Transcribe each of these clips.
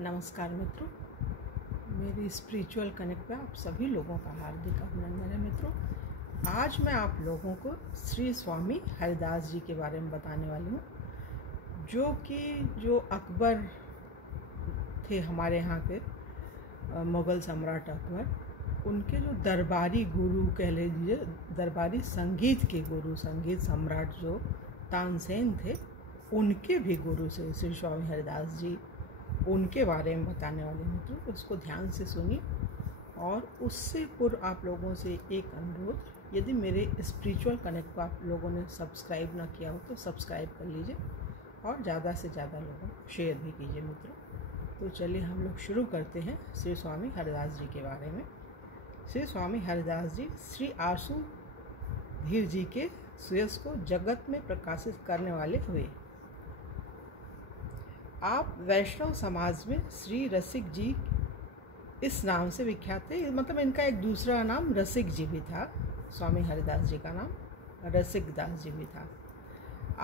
नमस्कार मित्रों, मेरी स्पिरिचुअल कनेक्ट पे आप सभी लोगों का हार्दिक अभिनंदन है। मित्रों, आज मैं आप लोगों को श्री स्वामी हरिदास जी के बारे में बताने वाली हूँ, जो अकबर थे हमारे यहाँ के मुग़ल सम्राट अकबर, उनके जो दरबारी गुरु कह लीजिए, दरबारी संगीत के गुरु, संगीत सम्राट जो तानसेन थे, उनके भी गुरु से श्री स्वामी हरिदास जी, उनके बारे में बताने वाले मित्रों। उसको ध्यान से सुनिए। और उससे पूर्व आप लोगों से एक अनुरोध, यदि मेरे स्पिरिचुअल कनेक्ट को आप लोगों ने सब्सक्राइब ना किया हो तो सब्सक्राइब कर लीजिए और ज़्यादा से ज़्यादा लोगों को शेयर भी कीजिए मित्रों। तो चलिए हम लोग शुरू करते हैं श्री स्वामी हरिदास जी के बारे में। श्री स्वामी हरिदास जी श्री आशु धीर जी के सुयश को जगत में प्रकाशित करने वाले हुए। आप वैष्णव समाज में श्री रसिक जी इस नाम से विख्यात थे। मतलब इनका एक दूसरा नाम रसिक जी भी था। स्वामी हरिदास जी का नाम रसिक दास जी भी था।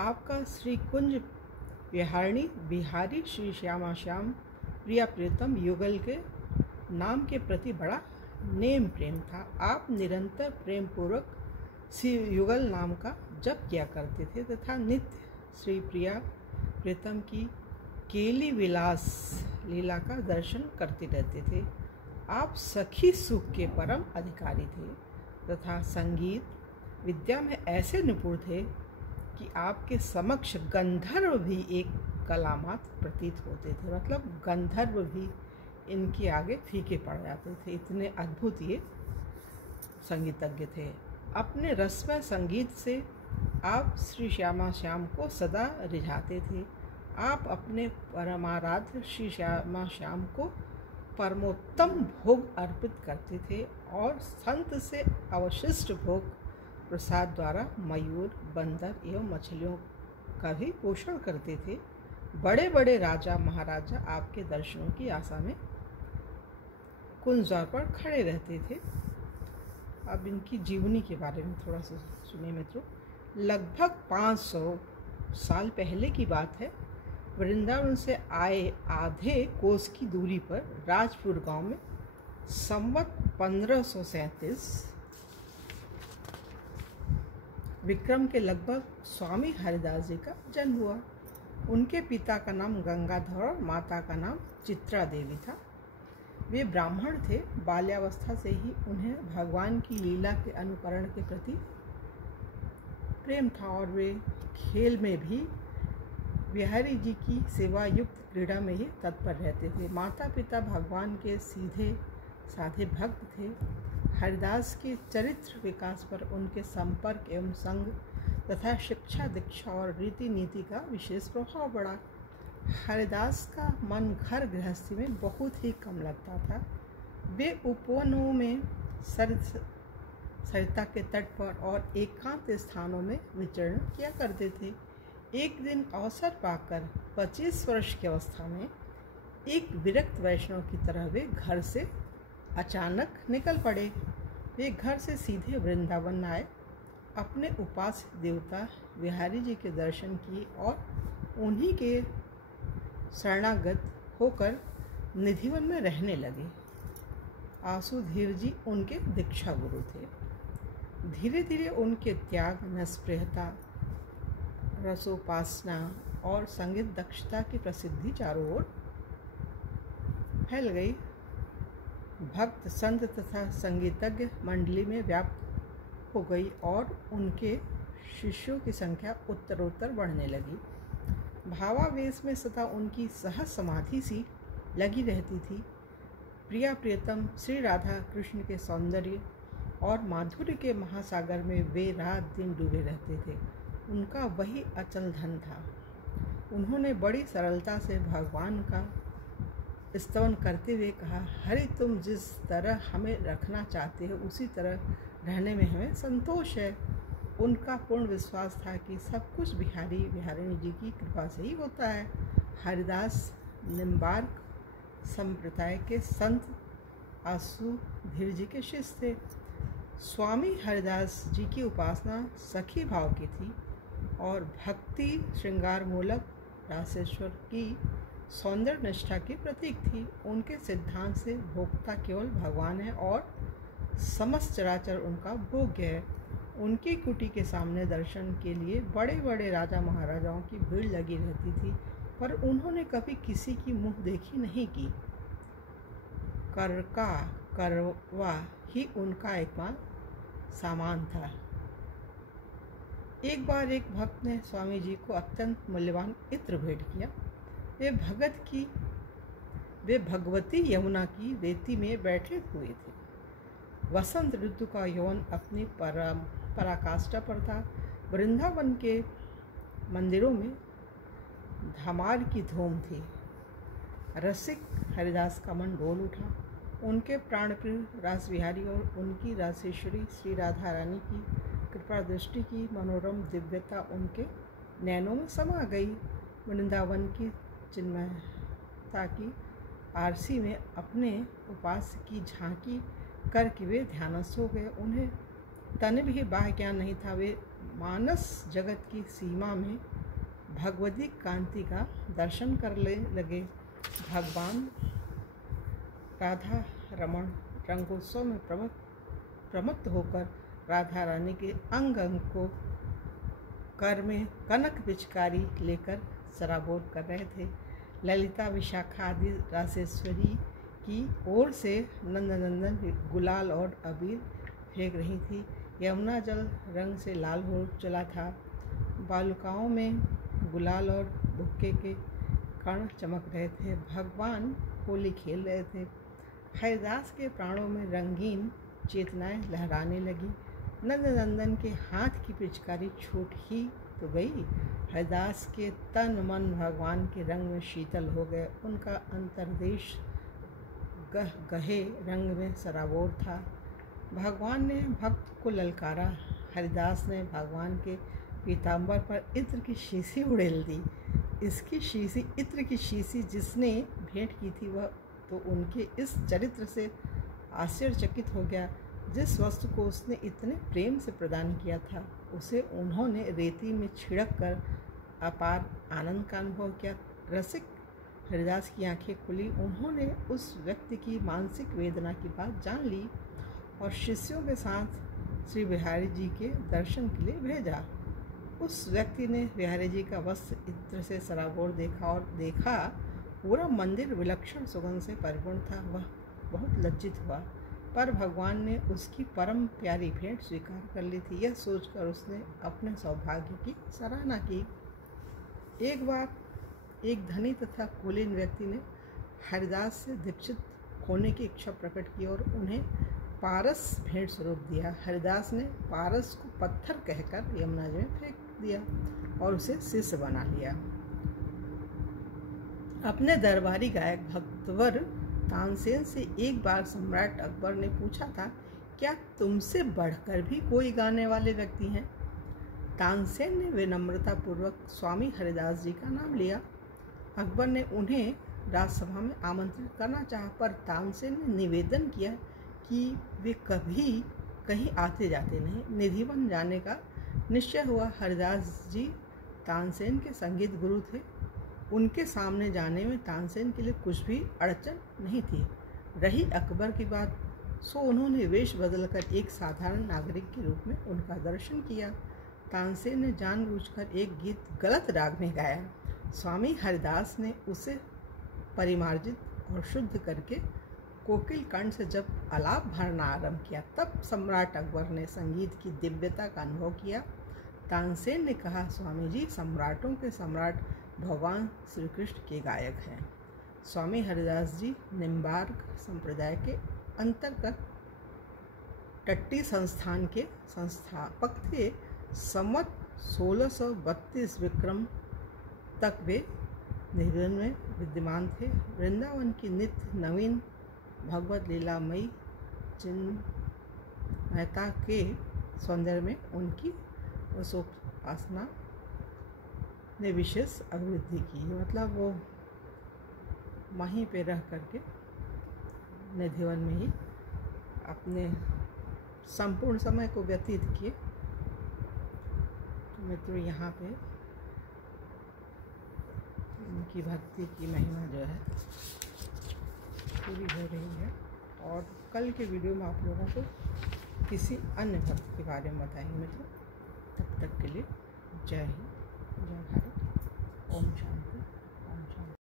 आपका श्री कुंज विहारिणी बिहारी श्री श्यामा श्याम प्रिया प्रियतम युगल के नाम के प्रति बड़ा नेम प्रेम था। आप निरंतर प्रेम पूर्वक श्री युगल नाम का जप किया करते थे तथा नित्य श्री प्रिया प्रियतम की केली विलास लीला का दर्शन करते रहते थे। आप सखी सुख के परम अधिकारी थे तथा संगीत विद्या में ऐसे निपुण थे कि आपके समक्ष गंधर्व भी एक कलामात प्रतीत होते थे। मतलब गंधर्व भी इनके आगे फीके पड़ जाते थे, इतने अद्भुत ये संगीतज्ञ थे। अपने रसमय संगीत से आप श्री श्यामा श्याम को सदा रिझाते थे। आप अपने परमाराध्य श्री श्यामा श्याम को परमोत्तम भोग अर्पित करते थे और संत से अवशिष्ट भोग प्रसाद द्वारा मयूर, बंदर एवं मछलियों का भी पोषण करते थे। बड़े बड़े राजा महाराजा आपके दर्शनों की आशा में कुंज द्वार पर खड़े रहते थे। अब इनकी जीवनी के बारे में थोड़ा सा सुनिए मित्रों। लगभग 500 साल पहले की बात है। वृंदावन से आए आधे कोस की दूरी पर राजपुर गांव में संवत 1537 विक्रम के लगभग स्वामी हरिदास जी का जन्म हुआ। उनके पिता का नाम गंगाधर और माता का नाम चित्रा देवी था। वे ब्राह्मण थे। बाल्यावस्था से ही उन्हें भगवान की लीला के अनुकरण के प्रति प्रेम था और वे खेल में भी बिहारी जी की सेवा युक्त क्रीड़ा में ही तत्पर रहते थे। माता पिता भगवान के सीधे साधे भक्त थे। हरिदास के चरित्र विकास पर उनके संपर्क एवं संग तथा शिक्षा दीक्षा और रीति नीति का विशेष प्रभाव पड़ा। हरिदास का मन घर गृहस्थी में बहुत ही कम लगता था। वे उपवनों में सरिता के तट पर और एकांत स्थानों में विचरण किया करते थे। एक दिन अवसर पाकर 25 वर्ष की अवस्था में एक विरक्त वैष्णव की तरह वे घर से अचानक निकल पड़े। वे घर से सीधे वृंदावन आए, अपने उपास्य देवता बिहारी जी के दर्शन किए और उन्हीं के शरणागत होकर निधिवन में रहने लगे। आशुधीर जी उनके दीक्षा गुरु थे। धीरे धीरे उनके त्याग, निष्प्रियता, रसोपासना और संगीत दक्षता की प्रसिद्धि चारों ओर फैल गई। भक्त, संत तथा संगीतज्ञ मंडली में व्याप्त हो गई और उनके शिष्यों की संख्या उत्तरोत्तर बढ़ने लगी। भावावेश में सदा उनकी सहज समाधि सी लगी रहती थी। प्रिया प्रियतम श्री राधा कृष्ण के सौंदर्य और माधुर्य के महासागर में वे रात दिन डूबे रहते थे। उनका वही अचल धन था। उन्होंने बड़ी सरलता से भगवान का स्तवन करते हुए कहा, हरि तुम जिस तरह हमें रखना चाहते हो उसी तरह रहने में हमें संतोष है। उनका पूर्ण विश्वास था कि सब कुछ बिहारिणी जी की कृपा से ही होता है। हरिदास निम्बार्क संप्रदाय के संत आशुधीर जी के शिष्य थे। स्वामी हरिदास जी की उपासना सखी भाव की थी और भक्ति श्रृंगार मूलक रासेश्वर की सौंदर्य निष्ठा की प्रतीक थी। उनके सिद्धांत से भोक्ता केवल भगवान है और समस्त चराचर उनका भोग्य है। उनकी कुटी के सामने दर्शन के लिए बड़े बड़े राजा महाराजाओं की भीड़ लगी रहती थी, पर उन्होंने कभी किसी की मुँह देखी नहीं की। करवा ही उनका एकमात्र सामान था। एक बार एक भक्त ने स्वामी जी को अत्यंत मूल्यवान इत्र भेंट किया। वे भगवती यमुना की रेती में बैठे हुए थे। वसंत ऋतु का यौवन अपनी पराकाष्ठा पर था। वृंदावन के मंदिरों में धमार की धूम थी। रसिक हरिदास का मन डोल उठा। उनके प्राणप्रिय रास बिहारी और उनकी रासेश्वरी श्री राधा रानी की कृपा दृष्टि की मनोरम दिव्यता उनके नैनों में समा गई। वृंदावन की चिन्मयता की आरसी में अपने उपास्य की झांकी करके वे ध्यानस्थ हो गए। उन्हें तन भी बाह्य ज्ञान नहीं था। वे मानस जगत की सीमा में भगवती कांति का दर्शन करने लगे। भगवान राधा रमण रंगोत्सव में प्रमत्त होकर राधा रानी के अंग अंग को कर में कनक पिचकारी लेकर सराबोर कर रहे थे। ललिता विशाखा आदि रासेश्वरी की ओर से नंदनंदन गुलाल और अबीर फेंक रही थी। यमुना जल रंग से लाल हो चला था। बालुकाओं में गुलाल और भुक्के के कण चमक रहे थे। भगवान होली खेल रहे थे। हरिदास के प्राणों में रंगीन चेतनाएं लहराने लगी। नंदनंदन के हाथ की पिचकारी छूट ही तो गई। हरिदास के तन मन भगवान के रंग में शीतल हो गए। उनका अंतर्देश गहे रंग में सराबोर था। भगवान ने भक्त को ललकारा। हरिदास ने भगवान के पीताम्बर पर इत्र की शीशी उड़ेल दी। इत्र की शीशी जिसने भेंट की थी वह तो उनके इस चरित्र से आश्चर्यचकित हो गया। जिस वस्तु को उसने इतने प्रेम से प्रदान किया था उसे उन्होंने रेती में छिड़क कर अपार आनंद का अनुभव किया। रसिक हरिदास की आंखें खुली। उन्होंने उस व्यक्ति की मानसिक वेदना की बात जान ली और शिष्यों के साथ श्री बिहारी जी के दर्शन के लिए भेजा। उस व्यक्ति ने बिहारी जी का वस्त्र इत्र से सराबोर देखा पूरा मंदिर विलक्षण सुगंध से परिपूर्ण था। वह बहुत लज्जित हुआ, पर भगवान ने उसकी परम प्यारी भेंट स्वीकार कर ली थी। यह सोचकर उसने अपने सौभाग्य की सराहना की। एक बार एक धनी तथा कुलीन व्यक्ति ने हरिदास से दीक्षित होने की इच्छा प्रकट की और उन्हें पारस भेंट स्वरूप दिया। हरिदास ने पारस को पत्थर कहकर यमुना जी में फेंक दिया और उसे शिष्य बना लिया। अपने दरबारी गायक भक्तवर तानसेन से एक बार सम्राट अकबर ने पूछा था, क्या तुमसे बढ़कर भी कोई गाने वाले व्यक्ति हैं? तानसेन ने विनम्रतापूर्वक स्वामी हरिदास जी का नाम लिया। अकबर ने उन्हें राजसभा में आमंत्रित करना चाहा, पर तानसेन ने निवेदन किया कि वे कभी कहीं आते जाते नहीं। निधिवन जाने का निश्चय हुआ। हरिदास जी तानसेन के संगीत गुरु थे। उनके सामने जाने में तानसेन के लिए कुछ भी अड़चन नहीं थी। रही अकबर की बात, सो उन्होंने वेश बदलकर एक साधारण नागरिक के रूप में उनका दर्शन किया। तानसेन ने जानबूझकर एक गीत गलत राग में गाया। स्वामी हरिदास ने उसे परिमार्जित और शुद्ध करके कोकिल कंठ से जब आलाप भरना आरंभ किया, तब सम्राट अकबर ने संगीत की दिव्यता का अनुभव किया। तानसेन ने कहा, स्वामी जी, सम्राटों के सम्राट भगवान श्री कृष्ण के गायक हैं। स्वामी हरिदास जी निम्बार्क संप्रदाय के अंतर्गत टट्टी संस्थान के संस्थापक थे। संवत 1632 विक्रम तक वे निधन में विद्यमान थे। वृंदावन की नित्य नवीन भगवत लीलामयी चिन्मयता के सौंदर्य में उनकी उपासना ने विशेष अभिवृद्धि की। मतलब वो वहीं पे रह करके निधिवन में ही अपने संपूर्ण समय को व्यतीत किए। तो मित्रों, यहाँ पे इनकी भक्ति की महिमा जो है पूरी हो रही है। और कल के वीडियो में आप लोगों को किसी अन्य भक्त के बारे में बताएंगे मित्रों। तब तक के लिए जय हिंद, जय भारत, ओम शांति।